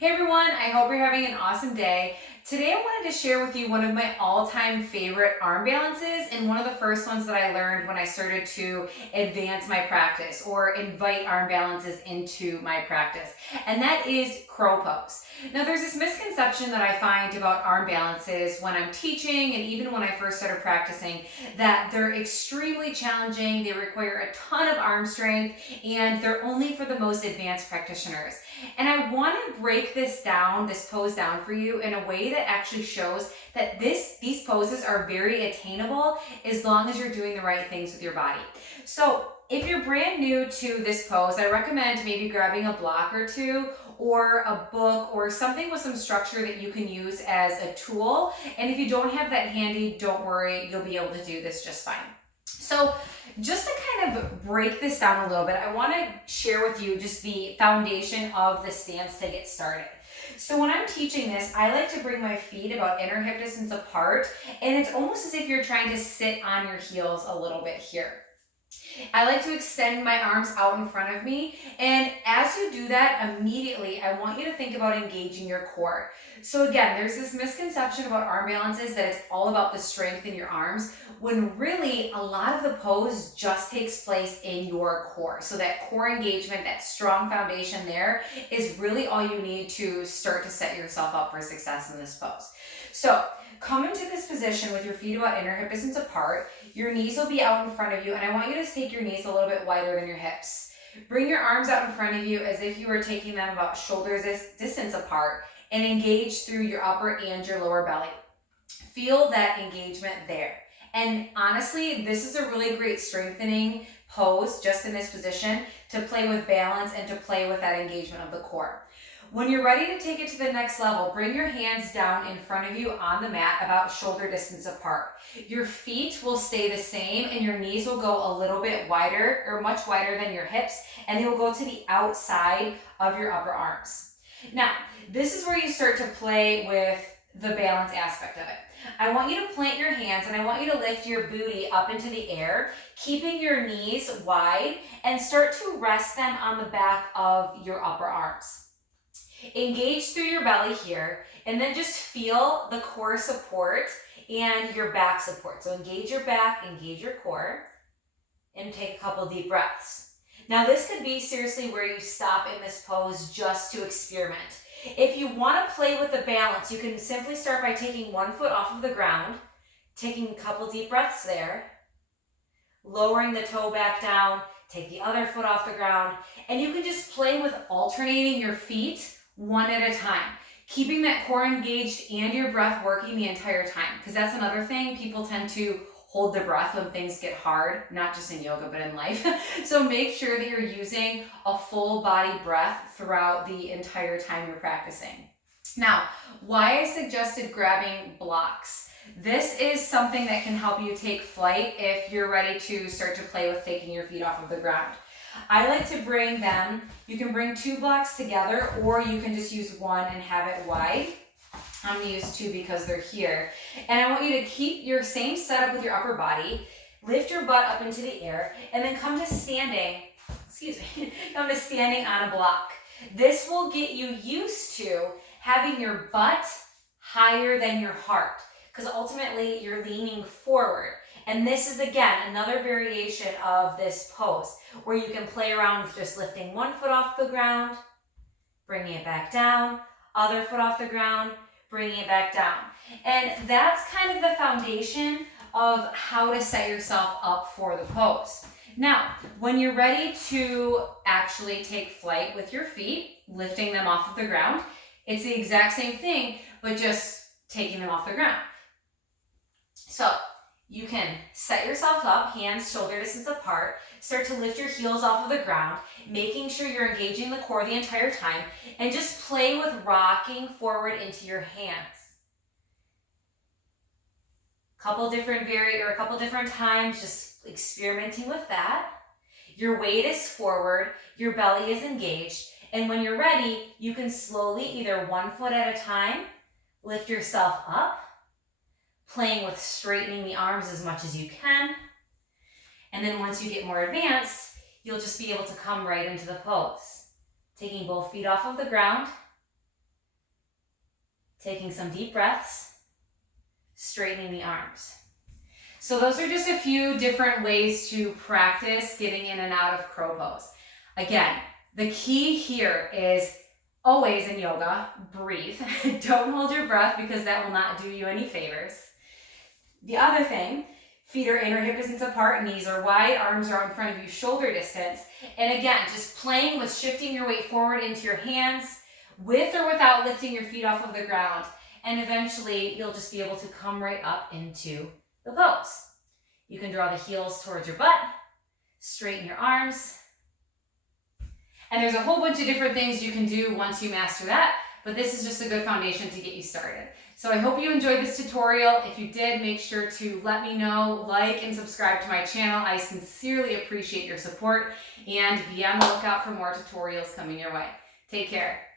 Hey everyone, I hope you're having an awesome day. Today I wanted to share with you one of my all-time favorite arm balances and one of the first ones that I learned when I started to advance my practice or invite arm balances into my practice, and that is crow pose. Now there's this misconception that I find about arm balances when I'm teaching and even when I first started practicing, that they're extremely challenging, they require a ton of arm strength, and they're only for the most advanced practitioners. And I want to break this pose down for you in a way that actually shows that these poses are very attainable as long as you're doing the right things with your body. So if you're brand new to this pose, I recommend maybe grabbing a block or two or a book or something with some structure that you can use as a tool. And if you don't have that handy, don't worry, you'll be able to do this just fine. So just to kind of break this down a little bit, I want to share with you just the foundation of the stance to get started. So when I'm teaching this, I like to bring my feet about inner hip distance apart, and it's almost as if you're trying to sit on your heels a little bit here. I like to extend my arms out in front of me, and as you do that, immediately I want you to think about engaging your core. So again, there's this misconception about arm balances that it's all about the strength in your arms, when really a lot of the pose just takes place in your core. So that core engagement, that strong foundation there is really all you need to start to set yourself up for success in this pose. So come into this position with your feet about inner hip distance apart. Your knees will be out in front of you, and I want you to take your knees a little bit wider than your hips. Bring your arms out in front of you as if you were taking them about shoulder distance apart, and engage through your upper and your lower belly. Feel that engagement there. And honestly, this is a really great strengthening pose just in this position to play with balance and to play with that engagement of the core. When you're ready to take it to the next level, bring your hands down in front of you on the mat about shoulder distance apart. Your feet will stay the same and your knees will go a little bit wider or much wider than your hips, and they will go to the outside of your upper arms. Now, this is where you start to play with the balance aspect of it. I want you to plant your hands and I want you to lift your booty up into the air, keeping your knees wide, and start to rest them on the back of your upper arms. Engage through your belly here, and then just feel the core support and your back support. So engage your back, engage your core, and take a couple deep breaths. Now this could be seriously where you stop in this pose just to experiment. If you want to play with the balance, you can simply start by taking one foot off of the ground, taking a couple deep breaths there, lowering the toe back down, take the other foot off the ground, and you can just play with alternating your feet one at a time, keeping that core engaged and your breath working the entire time, because that's another thing. People tend to hold their breath when things get hard, not just in yoga, but in life. So make sure that you're using a full body breath throughout the entire time you're practicing. Now, why I suggested grabbing blocks. This is something that can help you take flight if you're ready to start to play with taking your feet off of the ground. I like to bring them, you can bring two blocks together or you can just use one and have it wide. I'm going to use two because they're here. And I want you to keep your same setup with your upper body, lift your butt up into the air, and then come to standing on a block. This will get you used to having your butt higher than your heart, because ultimately you're leaning forward. And this is, again, another variation of this pose where you can play around with just lifting one foot off the ground, bringing it back down, other foot off the ground, bringing it back down. And that's kind of the foundation of how to set yourself up for the pose. Now, when you're ready to actually take flight with your feet, lifting them off of the ground, it's the exact same thing, but just taking them off the ground. So you can set yourself up, hands shoulder distance apart, start to lift your heels off of the ground, making sure you're engaging the core the entire time, and just play with rocking forward into your hands. A couple different times, just experimenting with that. Your weight is forward, your belly is engaged, and when you're ready, you can slowly, either one foot at a time, lift yourself up, playing with straightening the arms as much as you can. And then once you get more advanced, you'll just be able to come right into the pose. Taking both feet off of the ground, Taking some deep breaths, straightening the arms. So those are just a few different ways to practice getting in and out of crow pose. Again, the key here is always in yoga, breathe. Don't hold your breath because that will not do you any favors. The other thing, feet are in or hip distance apart, knees are wide, arms are in front of you, shoulder distance. And again, just playing with shifting your weight forward into your hands with or without lifting your feet off of the ground. And eventually you'll just be able to come right up into the pose. You can draw the heels towards your butt, straighten your arms. And there's a whole bunch of different things you can do once you master that, but this is just a good foundation to get you started. So I hope you enjoyed this tutorial. If you did, make sure to let me know, like and subscribe to my channel. I sincerely appreciate your support, and be on the lookout for more tutorials coming your way. Take care.